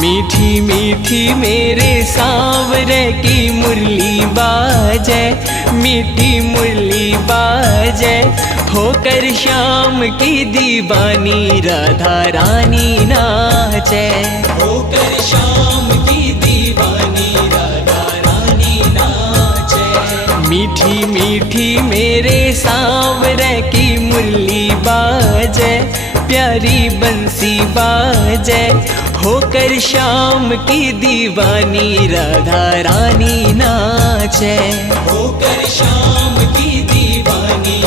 मीठी मीठी मेरे सांवरे की मुरली बाजे, मीठी मुरली बाजे, होकर श्याम की दीवानी राधा रानी नाचे, होकर श्याम की दीवानी राधा रानी नाचे। मीठी मीठी मेरे सांवरे की मुरली बाजे, प्यारी बंसी बाजे, होकर श्याम की दीवानी राधा रानी नाचे, होकर श्याम की दीवानी